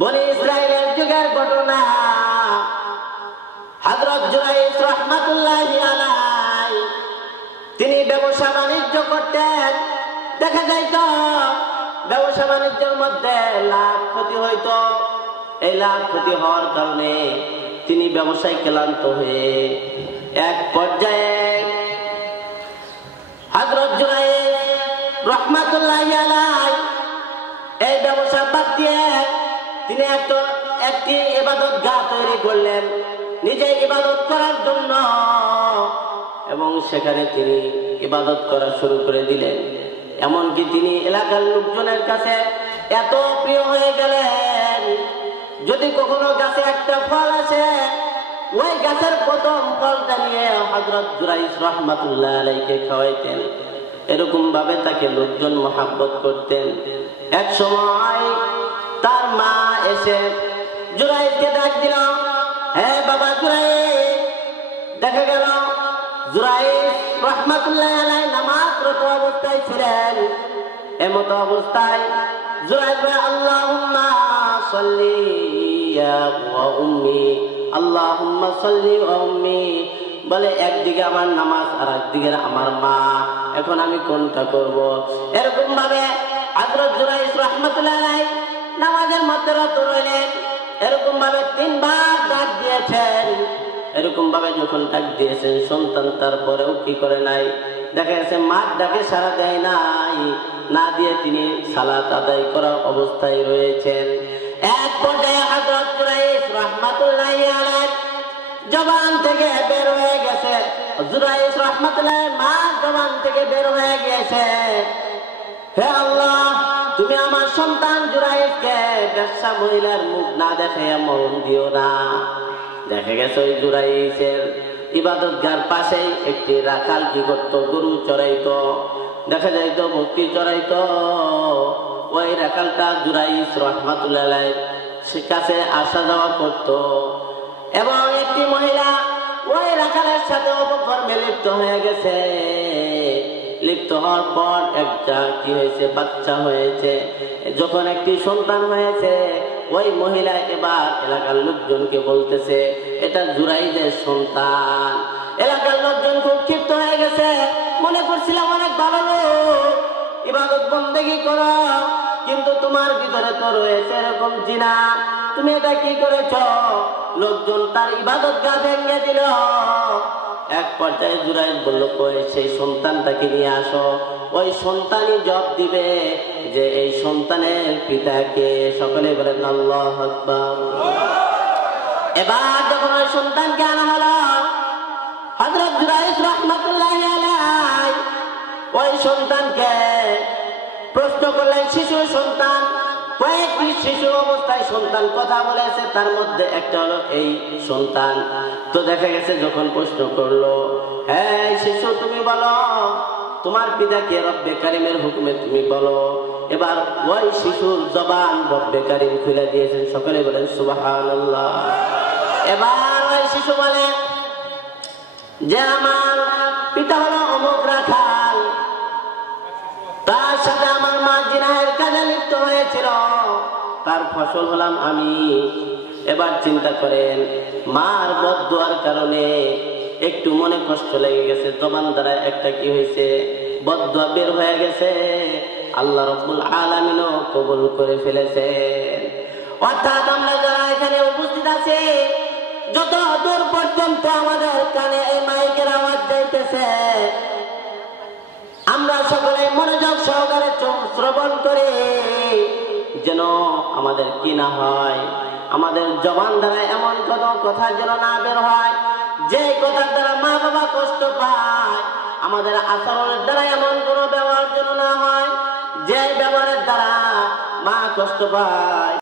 বনি ইসরাইলের যুগের ঘটনা। হযরত জুরাইজ রাহমাতুল্লাহি আলাইহি তিনি ব্যবসা বাণিজ্য করতেন। দেখা যাইত ব্যবসা বাণিজ্যের মধ্যে লাভ ক্ষতি হইতো। এই লাভ ক্ষতি হওয়ার কারণে তিনি ব্যবসায় ক্লান্ত হয়ে এক পর্যায়ে হযরত জুরাইজ রাহমাতুল্লাহি আলাইহি এই ব্যবসা বাদ দিয়ে তিনি একটি ইবাদতগাহ তৈরি করলেন নিজে ইবাদত করার জন্য, এবং সেখানে তিনি ইবাদত করা শুরু করে দিলেন। এমনকি তিনি এলাকার লোকজনের কাছে এত প্রিয় হয়ে গেলেন, যদি কখনো গাছে একটা ফল আসে ওই গাছের প্রথম ফলটা নিয়ে হযরত জুরাইজ রাহমাতুল্লাহি আলাইহিকে খাওয়াইতেন। এরকম ভাবে তাকে লোকজন মহব্বত করতেন। এক সময় তার মা এসে জুরাইজকে ডাক দিল, হে বাবা জুরাইজ। দেখা গেল জুরাইজ রাহমাতুল্লাহি আলাইহি নামাজরত অবস্থায় ছিলেন। এমত অবস্থায় জুরাইজ বলে, আল্লাহুম্মা সাল্লি ইয়া ওয়া উম্মি, আল্লাহুম্মা সাল্লি ওয়া উম্মি। বলে একদিকে আমার নামাজ আর একদিকে আমার মা, এখন আমি কোনটা করব? এরকম ভাবে হযরত জুরাইজ রাহমাতুল্লাহি আলাইহি নামাজের মধ্যে রত রইলেন। এরকম ভাবে 3 বার ডাক দিয়েছেন। এরকম ভাবে যখন ডাক দিয়েছেন সন্তান তারপরেও কি করে নাই, দেখা গেছে মার ডাকে সাড়া দেয় নাই, না দিয়ে তিনি সালাত আদায় করার অবস্থায় রয়েছেন। এক পর্যায়ে হযরত জুরাইজ রাহমাতুল্লাহি আলাইহি জবান থেকে বের হয়ে গেছে, জুরাইজ রাহমাতুল্লাহি মা জবান থেকে বের হয়ে গেছে, হে আল্লাহ তুমি আমার সন্তান জুরাইজকে বেশ্যা মহিলার মুখ না দেখে মরণ দিও না। দেখা গেছে ওই জুরাইজের ইবাদতগাহর পাশেই একটি রাখাল কি করত, গরু চড়াইতো। দেখা যাইতো বকরি চড়াইতো। ওই রাখালটা জুরাইজ রাহমাতুল্লাহি আলাইহির কাছে আসা যাওয়া করত, এবং একটি মহিলা ওই রাখালের সাথে অপকর্মে লিপ্ত হয়ে গেছে। লিপ্ত হওয়ার পর একটা কি হয়েছে, বাচ্চা হয়েছে। যখন একটি সন্তান হয়েছে ওই মহিলা এবার এলাকার লোকজনকে বলতেছে এটা জুরাইজের সন্তান। এলাকার লোকজন খুব ক্ষিপ্ত হয়ে গেছে, মনে করছিলাম অনেক ভালো লোক, ইবাদত বন্দেগী করো, কিন্তু তোমার ভিতরে তো রয়েছে এরকম জিনা, তুমি এটা কি করেছ? লোকজন তার ইবাদতগাহ ভেঙে দিল। এক পর্যায়ে জুরাইজ বলল, কই সেই সন্তানটাকে নিয়ে আসো। ওই সন্তানই জবাব দিবে যে এই সন্তানের পিতাকে। সকলে বলেন আল্লাহু আকবার। এবার যখন ওই সন্তানকে আনা হলো, হযরত জুরাইজ রাহমাতুল্লাহি আলাইহি ওই সন্তানকে প্রশ্ন করলেন, শিশু সন্তান, কয়েকটি শিশু অবস্থায় সন্তান কথা বলেছে, তার মধ্যে একটা হলো এই সন্তান। তো দেখা গেছে যখন প্রশ্ন করলো, হ্যাঁ শিশু তুমি বলো তোমার পিতাকে রব্বে কারিমের হুকুমে তুমি বলো। এবার ওই শিশুর জবান রব্বে কারিম খুলে দিয়েছেন। সকলে বলেন সুবহানাল্লাহ। এবার ওই শিশু বলে যে আমার পিতা হলো অমুক রাখাল, তার সাথে আমার মা জিনাহের কাজে লিপ্ত হয়েছিল, তার ফসল হলাম আমি। এবার চিন্তা করেন, মার বদদুয়ার কারণে একটু মনে কষ্ট লেগে গেছে, জবান দ্বারা একটা কি হয়েছে, বদদুয়া বের হয়ে গেছে। আল্লাহ রাব্বুল আলামিনও কবুল করে ফেলেছে। অর্থাৎ আমরা যারা এখানে উপস্থিত আছি, যত দূর পর্যন্ত আমাদের কানে এই মাইকের আওয়াজ যাইতেছে, আমরা সকলে মনোযোগ সহকারে শ্রবণ করে যেন আমাদের কি না হয়, আমাদের জবান দ্বারা এমন কোনো কথা যেন না বের হয় যে কথার দ্বারা মা বাবা কষ্ট পায়। আমাদের আচরণের দ্বারা এমন কোনো ব্যবহার যেন না হয় যে ব্যবহারের দ্বারা মা কষ্ট পায়।